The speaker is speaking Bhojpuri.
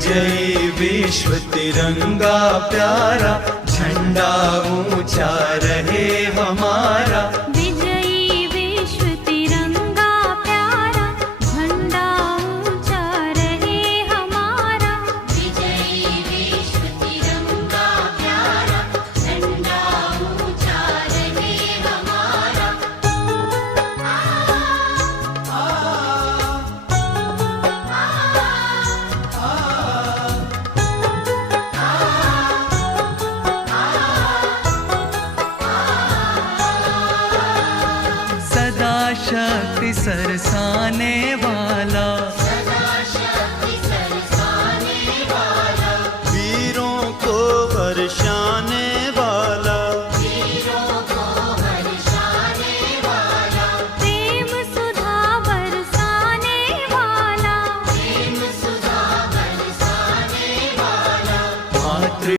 विजयी विश्व तिरंगा प्यारा, झंडा ऊंचा रहे हमारा। विजयी विश्व तिरंगा प्यारा, झंडा ऊंचा रहे हमारा। विजयी विश्व तिरंगा प्यारा, झंडा ऊंचा रहे हमारा। सदा शक्ति सरसाने वाला,